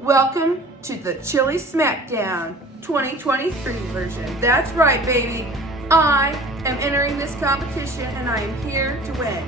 Welcome to the Chili Smackdown 2023 version. That's right, baby. I am entering this competition and I am here to win.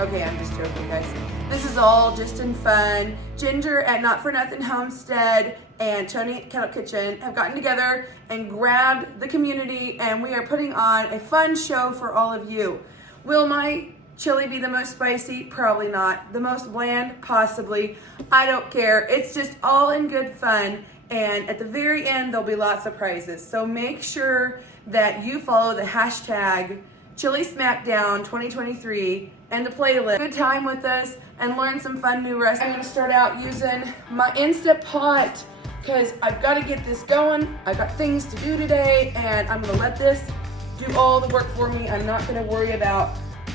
Okay, I'm just joking, guys. This is all just in fun. Ginger at Not For Nothing Homestead and Tony at Kettle Kitchen have gotten together and grabbed the community, and we are putting on a fun show for all of you. Will my chili be the most spicy? Probably not. The most bland? Possibly. I don't care. It's just all in good fun. And at the very end, there'll be lots of prizes. So make sure that you follow the hashtag Chili Smackdown 2023 and the playlist. Good time with us and learn some fun new recipes. I'm going to start out using my Instant Pot because I've got to get this going. I've got things to do today, and I'm going to let this do all the work for me. I'm not going to worry about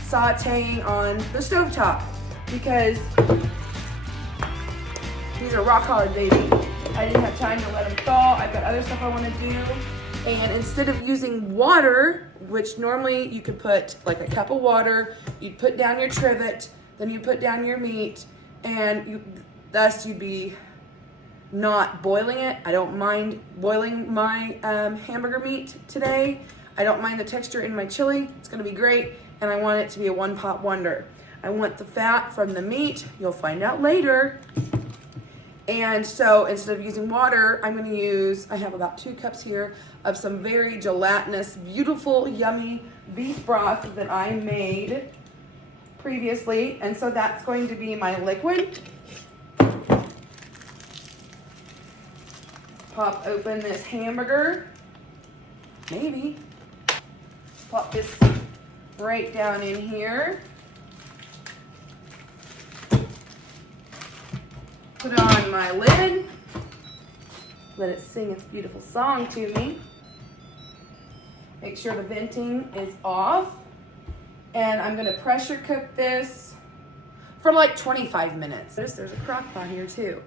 sauteing on the stovetop because these are rock hard, baby. I didn't have time to let them thaw. I've got other stuff I want to do. And instead of using water, which normally you could put like a cup of water, you'd put down your trivet, then you put down your meat, and thus you'd be not boiling it. I don't mind boiling my hamburger meat today. I don't mind the texture in my chili. It's gonna be great. And I want it to be a one-pot wonder. I want the fat from the meat. You'll find out later. And so instead of using water, I'm gonna use, I have about 2 cups here of some very gelatinous, beautiful, yummy beef broth that I made previously. And so that's going to be my liquid. Pop open this hamburger, maybe. Pop this right down in here. Put on my lid. Let it sing its beautiful song to me. Make sure the venting is off. And I'm gonna pressure cook this for like 25 minutes. There's a crock pot here too.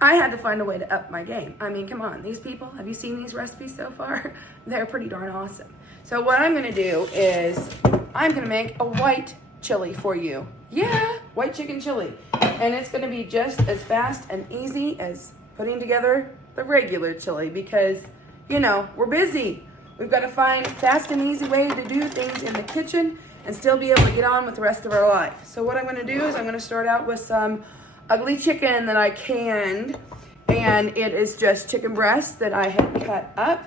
I had to find a way to up my game. I mean, come on, these people, have you seen these recipes so far? They're pretty darn awesome. So what I'm gonna do is I'm gonna make a white chili for you. Yeah, white chicken chili. And it's gonna be just as fast and easy as putting together the regular chili because, you know, we're busy. We've got to find a fast and easy way to do things in the kitchen and still be able to get on with the rest of our life. So what I'm gonna do is I'm gonna start out with some ugly chicken that I canned, and it is just chicken breast that I had cut up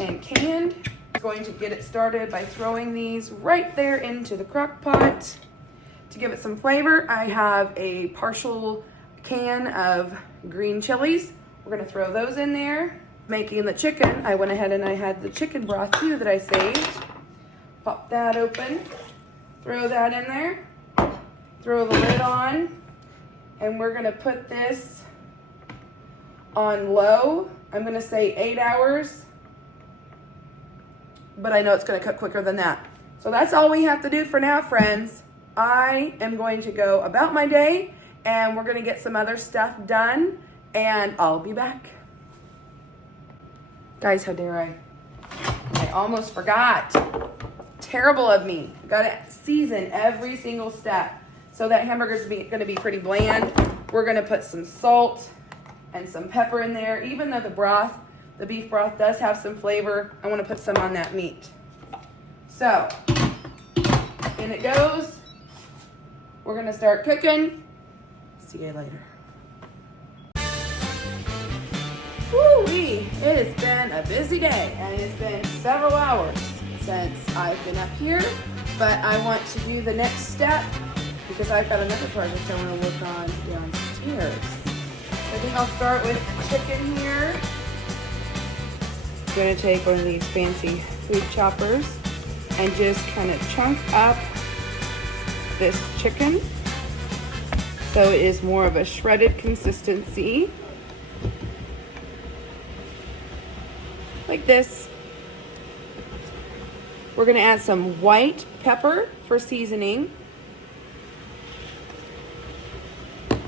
and canned. I'm going to get it started by throwing these right there into the crock pot. To give it some flavor, I have a partial can of green chilies. We're gonna throw those in there. Making the chicken, I went ahead and I had the chicken broth too that I saved. Pop that open, throw that in there, throw the lid on, and we're gonna put this on low. I'm gonna say 8 hours, but I know it's gonna cook quicker than that. So that's all we have to do for now, friends. I am going to go about my day and we're gonna get some other stuff done and I'll be back. Guys, how dare I? I almost forgot. Terrible of me. Gotta season every single step. So that hamburger's gonna be pretty bland. We're gonna put some salt and some pepper in there. Even though the beef broth does have some flavor, I wanna put some on that meat. So, in it goes. We're gonna start cooking. See you later. Woo-wee! It has been a busy day, and it's been several hours since I've been up here, but I want to do the next step because I've got another project I want to work on downstairs. I think I'll start with chicken here. I'm gonna take one of these fancy food choppers and just kind of chunk up this chicken so it is more of a shredded consistency. Like this. We're gonna add some white pepper for seasoning. A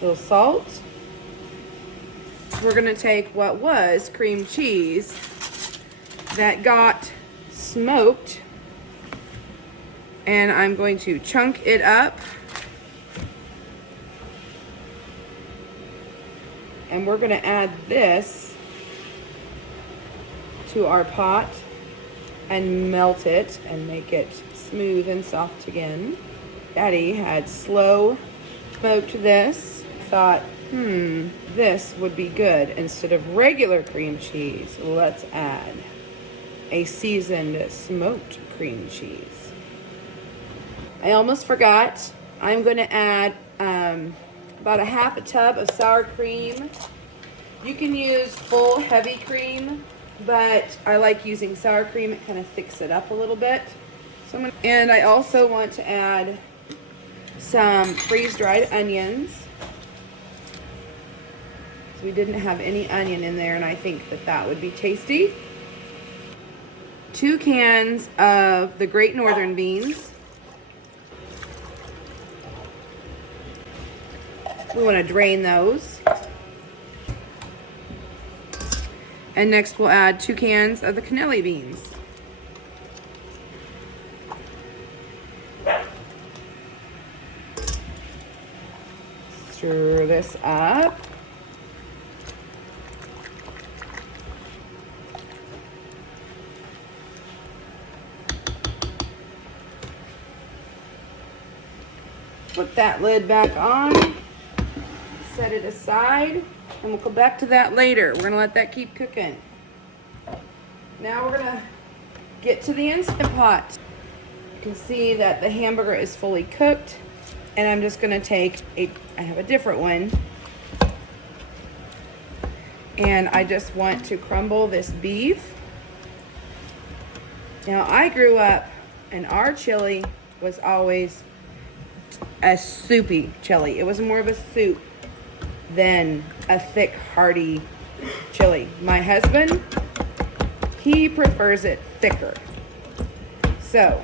little salt. We're gonna take what was cream cheese that got smoked, and I'm going to chunk it up And we're gonna add this to our pot and melt it and make it smooth and soft again. Daddy had slow smoked this. Thought, this would be good. Instead of regular cream cheese, let's add a seasoned smoked cream cheese. I almost forgot. I'm going to add about a half a tub of sour cream. You can use full heavy cream, but I like using sour cream. It kind of thicks it up a little bit. And I also want to add some freeze-dried onions. So we didn't have any onion in there, and I think that that would be tasty. 2 cans of the Great Northern beans. We want to drain those. And next we'll add 2 cans of the canelli beans. Stir this up. Put that lid back on, set it aside, and we'll go back to that later. We're gonna let that keep cooking. Now we're gonna get to the Instant Pot. You can see that the hamburger is fully cooked, and I'm just gonna take I have a different one, and I just want to crumble this beef. Now I grew up, and our chili was always a soupy chili. It was more of a soup than a thick, hearty chili. My husband, he prefers it thicker. So,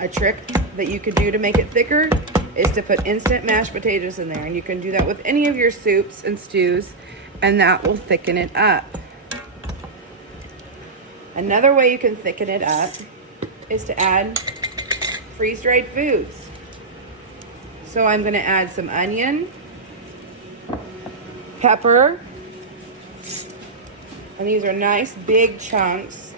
a trick that you could do to make it thicker is to put instant mashed potatoes in there. And you can do that with any of your soups and stews, and that will thicken it up. Another way you can thicken it up is to add freeze-dried foods. So I'm going to add some onion, pepper, and these are nice big chunks,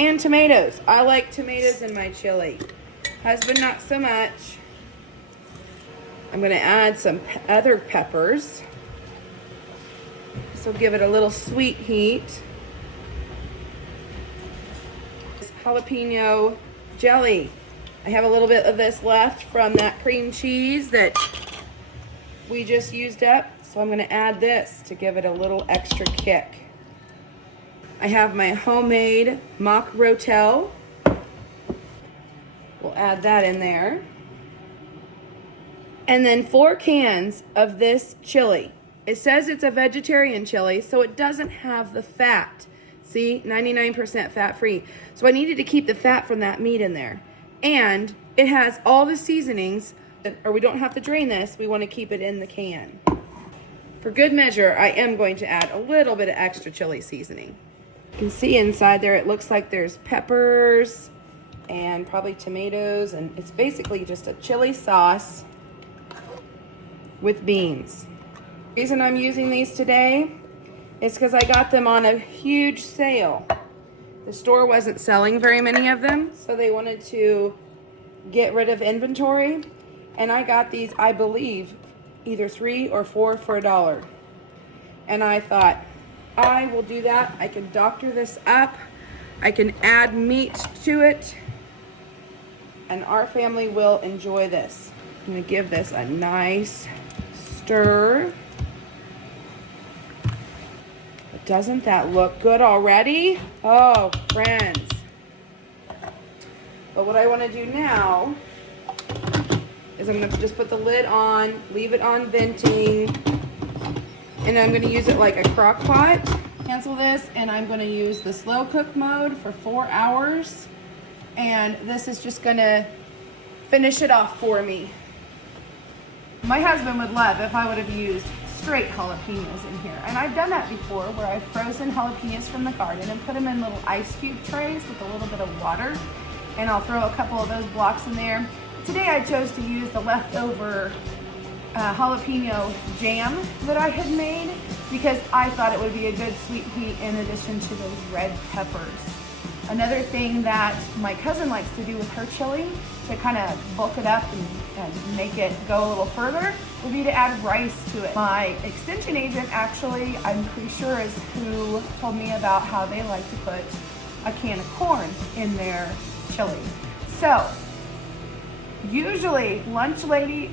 and tomatoes. I like tomatoes in my chili. Husband, not so much. I'm going to add some other peppers. So give it a little sweet heat. Jalapeno jelly. I have a little bit of this left from that cream cheese that we just used up, so I'm going to add this to give it a little extra kick. I have my homemade mock Rotel. We'll add that in there. And then 4 cans of this chili. It says it's a vegetarian chili, so it doesn't have the fat. See, 99% fat-free. So I needed to keep the fat from that meat in there. And it has all the seasonings, or we don't have to drain this. We want to keep it in the can. For good measure, I am going to add a little bit of extra chili seasoning. You can see inside there, it looks like there's peppers and probably tomatoes. And it's basically just a chili sauce with beans. The reason I'm using these today is because I got them on a huge sale. The store wasn't selling very many of them, so they wanted to get rid of inventory. And I got these, I believe, either 3 or 4 for $1. And I thought, I will do that. I can doctor this up. I can add meat to it. And our family will enjoy this. I'm gonna give this a nice stir. Doesn't that look good already? Oh, friends. But what I want to do now is I'm going to just put the lid on, leave it on venting, and I'm going to use it like a crock pot. Cancel this, and I'm going to use the slow cook mode for 4 hours. And this is just going to finish it off for me. My husband would love if I would have used straight jalapenos in here. And I've done that before, where I've frozen jalapenos from the garden and put them in little ice cube trays with a little bit of water. And I'll throw a couple of those blocks in there. today I chose to use the leftover jalapeno jam that I had made because I thought it would be a good sweet heat in addition to those red peppers. Another thing that my cousin likes to do with her chili to kind of bulk it up and make it go a little further would be to add rice to it. My extension agent actually, I'm pretty sure, is who told me about how they like to put a can of corn in their chili. So usually lunch lady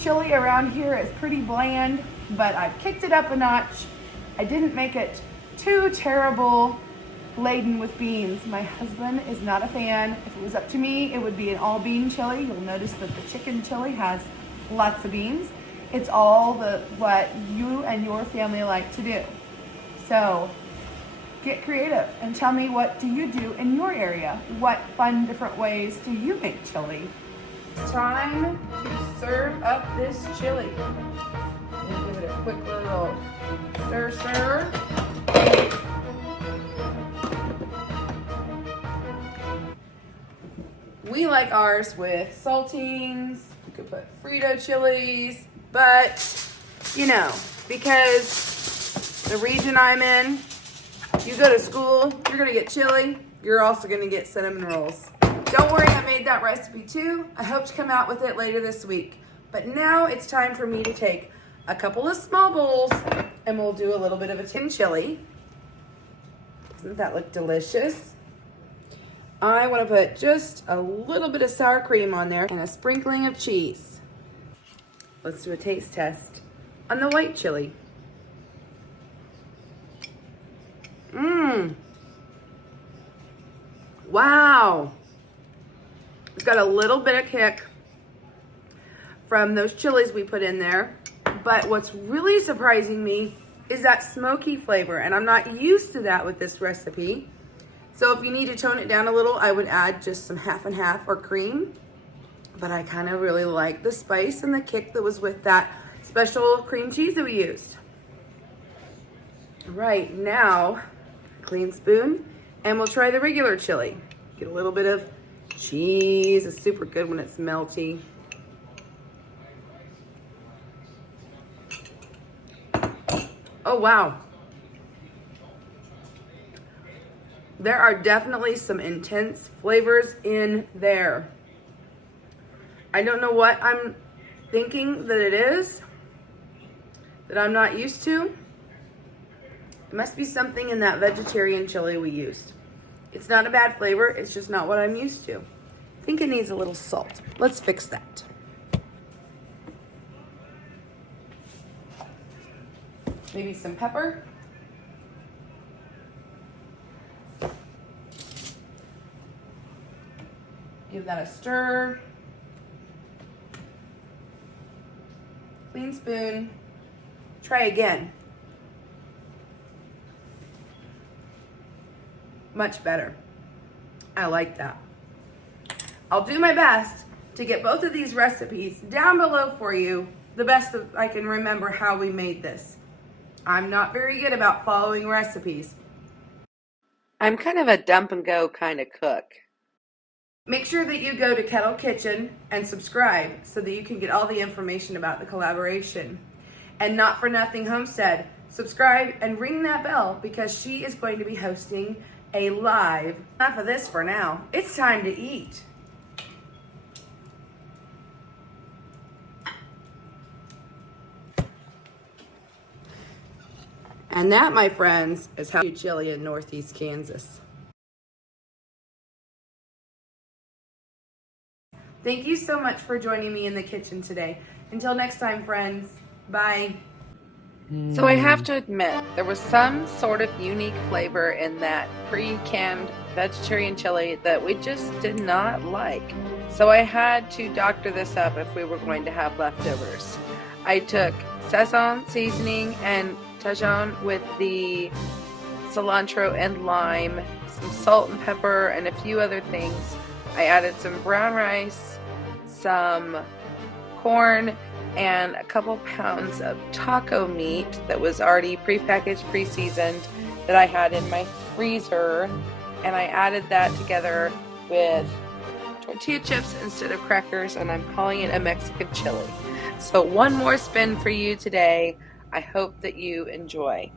chili around here is pretty bland, but I've kicked it up a notch. I didn't make it too terrible laden with beans. My husband is not a fan. If it was up to me, it would be an all bean chili. You'll notice that the chicken chili has lots of beans. It's all what you and your family like to do. So get creative and tell me, what do you do in your area? What fun different ways do you make chili? It's time to serve up this chili. And give it a quick little stir. We like ours with saltines. You could put Frito chilies, but you know, because the region I'm in, you go to school, you're gonna get chili, you're also gonna get cinnamon rolls. Don't worry, I made that recipe too. I hope to come out with it later this week. But now it's time for me to take a couple of small bowls and we'll do a little bit of a tin chili. Doesn't that look delicious? I want to put just a little bit of sour cream on there and a sprinkling of cheese. Let's do a taste test on the white chili. Wow. It's got a little bit of kick from those chilies we put in there. But what's really surprising me is that smoky flavor, and I'm not used to that with this recipe. So if you need to tone it down a little, I would add just some half and half or cream. But I kind of really like the spice and the kick that was with that special cream cheese that we used. Right, now, clean spoon, and we'll try the regular chili. Get a little bit of cheese. It's super good when it's melty. Oh, wow. There are definitely some intense flavors in there. I don't know what I'm thinking that it is that I'm not used to. It must be something in that vegetarian chili we used. It's not a bad flavor, it's just not what I'm used to. I think it needs a little salt. Let's fix that. Maybe some pepper. Give that a stir. Clean spoon. Try again. Much better. I like that. I'll do my best to get both of these recipes down below for you, the best I can remember how we made this. I'm not very good about following recipes. I'm kind of a dump and go kind of cook. Make sure that you go to Kettle Kitchen and subscribe so that you can get all the information about the collaboration. And Not For Nothing Homestead, subscribe and ring that bell because she is going to be hosting a live. Enough of this for now. It's time to eat. And that, my friends, is how you chili in Northeast Kansas. Thank you so much for joining me in the kitchen today. Until next time, friends. Bye. So I have to admit, there was some sort of unique flavor in that pre-canned vegetarian chili that we just did not like. So I had to doctor this up if we were going to have leftovers. I took Szechuan seasoning and Dijon with the cilantro and lime, some salt and pepper, and a few other things. I added some brown rice, some corn, and a couple pounds of taco meat that was already prepackaged, pre-seasoned, that I had in my freezer. And I added that together with tortilla chips instead of crackers, and I'm calling it a Mexican chili. So one more spin for you today. I hope that you enjoy.